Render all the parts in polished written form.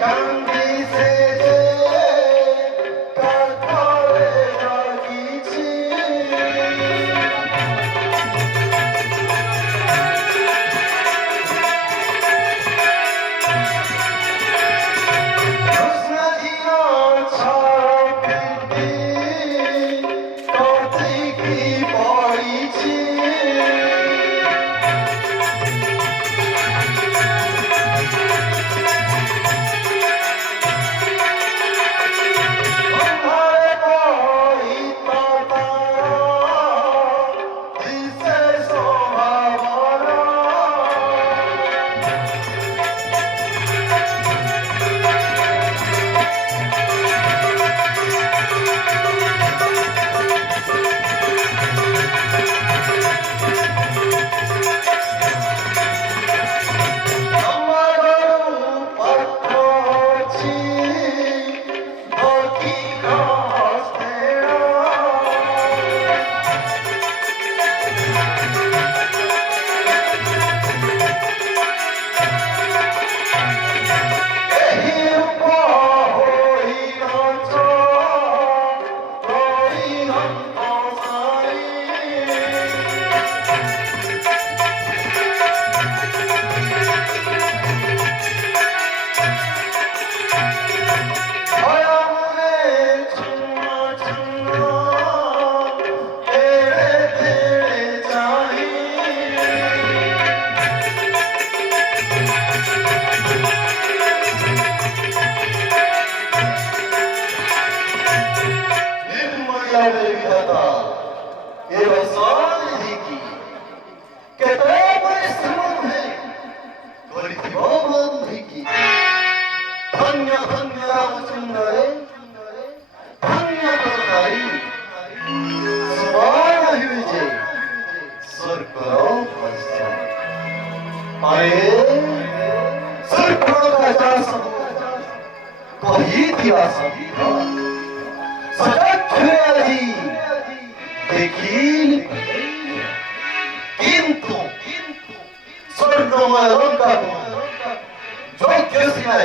কান্দিছে যে কার ঘরে জাগিছি धन्य धन्य रामचंद्र धन्य नारी सुवर्ण हुए स्वर्ग अरे स्वर्ग का कही दिया सजग जी देखिल किंतु स्वर्गमय যোগ্য সিনাই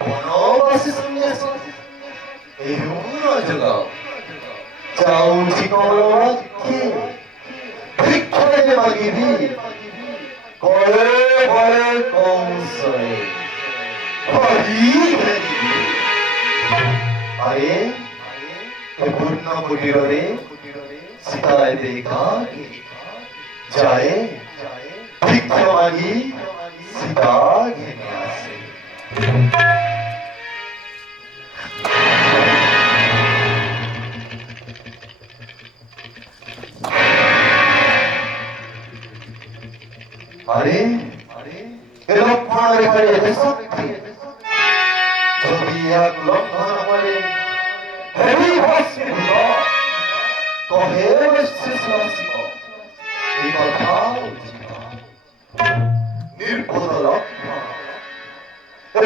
বনবাসী সন্ন্যাস এই জগাও চাউছি কলকে ভিক্ষাকে মাগিবি করে করে কৌশলে হরি হরি আরে পূর্ণ কুটিরে সীতায় দেখা যায় ভিক্ষা মাগি सीता घेने आसे अरे लक्ष्मण रेखा ये शक्ति যদি এক লক্ষণ বলে হেবি ভস্মিভূত কহে বৈশ্বিক এই কথা নির্বোধ লক্ষ্মণ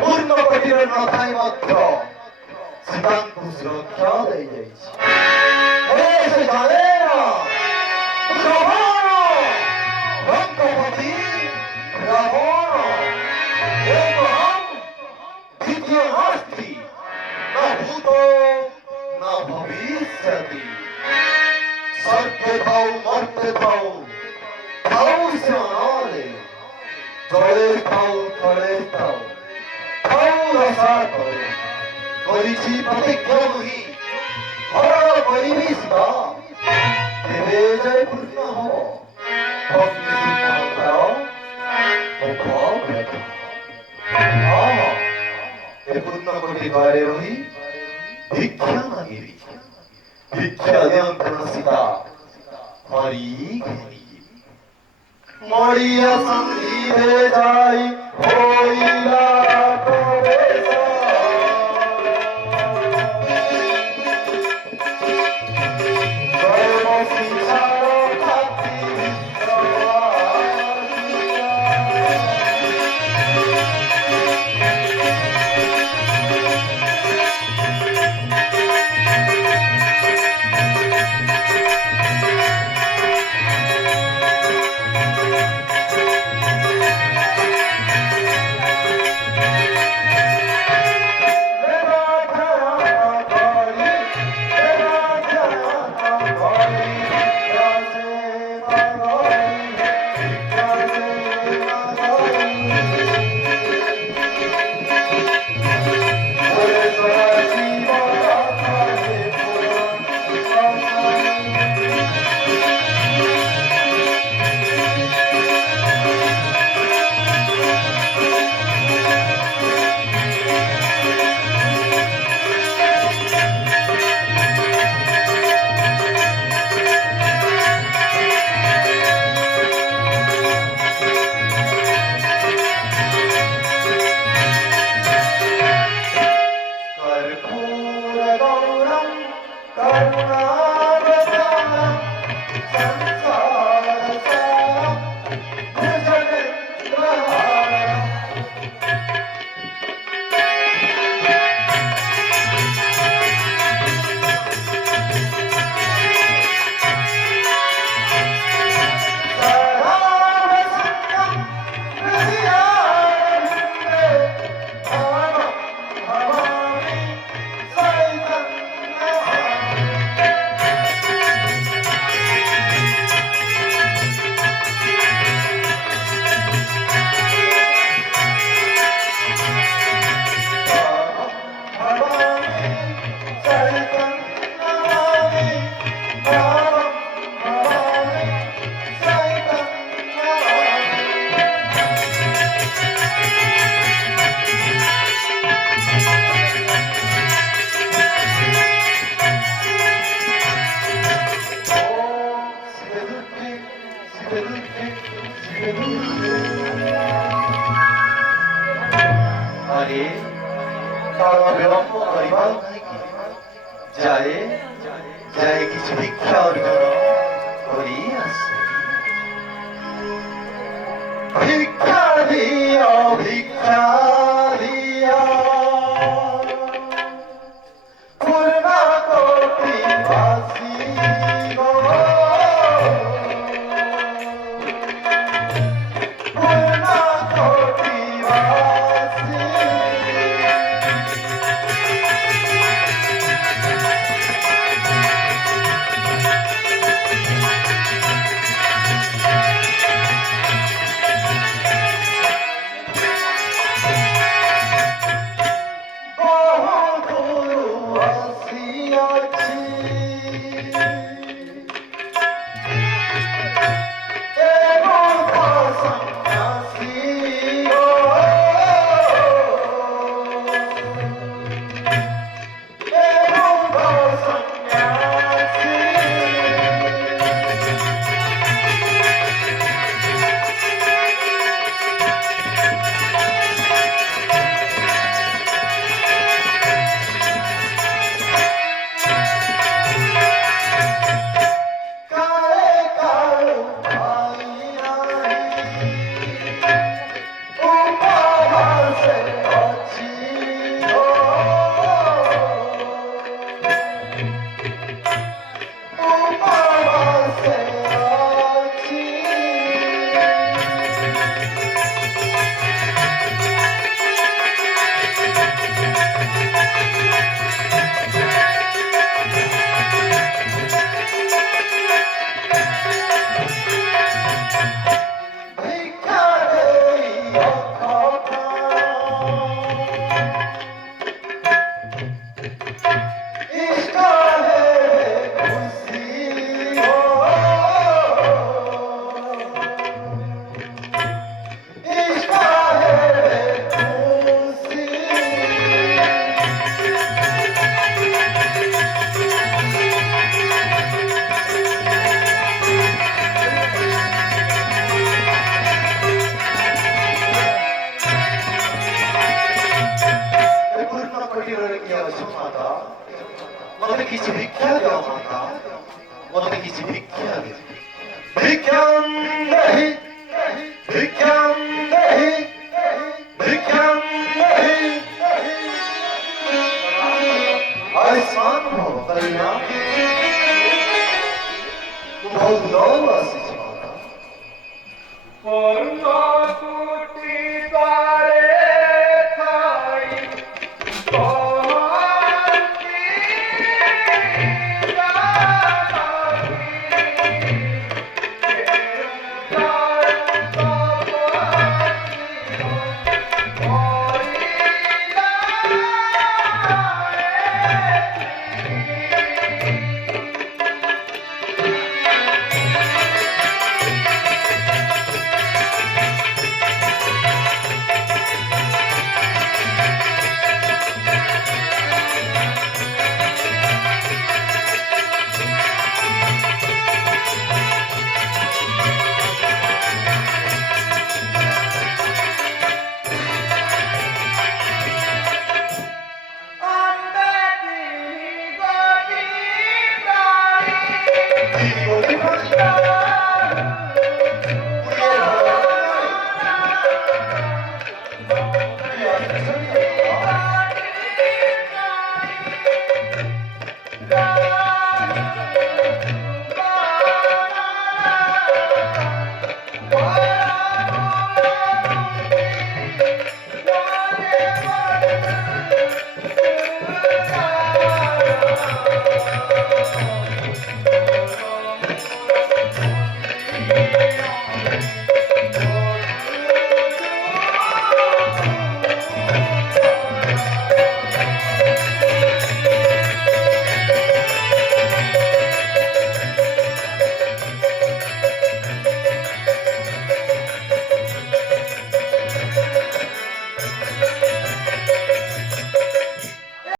পূর্ণ কঠিন নথাই মাত্র সীতাଙ୍କୁ সুরক্ষা দেই যাইছি সে জানে না রাবণ লঙ্কাপতি রাবণ একম দ্বিতীয় নাস্তি না ভূত না ভবিষ্যতি স্বর্গে থাও মর্তে থাও থাও সে অনালে জলের খাও ফলের খাও খাও রসার করে করিছি প্রতিজ্ঞা মুহি হরণ করিবি সীতা দেবে জয় পূর্ণ হব ভক্তি সুখতাও মুখ ব্যথা এ পূর্ণ কোটি ঘরে রহি ভিক্ষা মাগিবি ভিক্ষা নিয়ন্ত্রণ সীতা হরি ঘেনি মরিয়া সঙ্গীতে যাই হইলা প্রবেশ আরে তারা বিলম্ব করিবার নাই কি যায় যায় কিছু ভিক্ষা অর্জন করি আসে ভিক্ষা দিও ভিক্ষা দিও পূর্ণা কোটি বাসি গো পূর্ণা কোটি বাসি মতে কিছু ভিক্ষা দাও মাতা মতে কিছু ভিক্ষা দে ভিক্ষাম দেহি ভিক্ষাম দেহি ভিক্ষাম দেহি আয়ুষ্মান ভব কল্যাণ বহুত লোভ আসিছে মাতা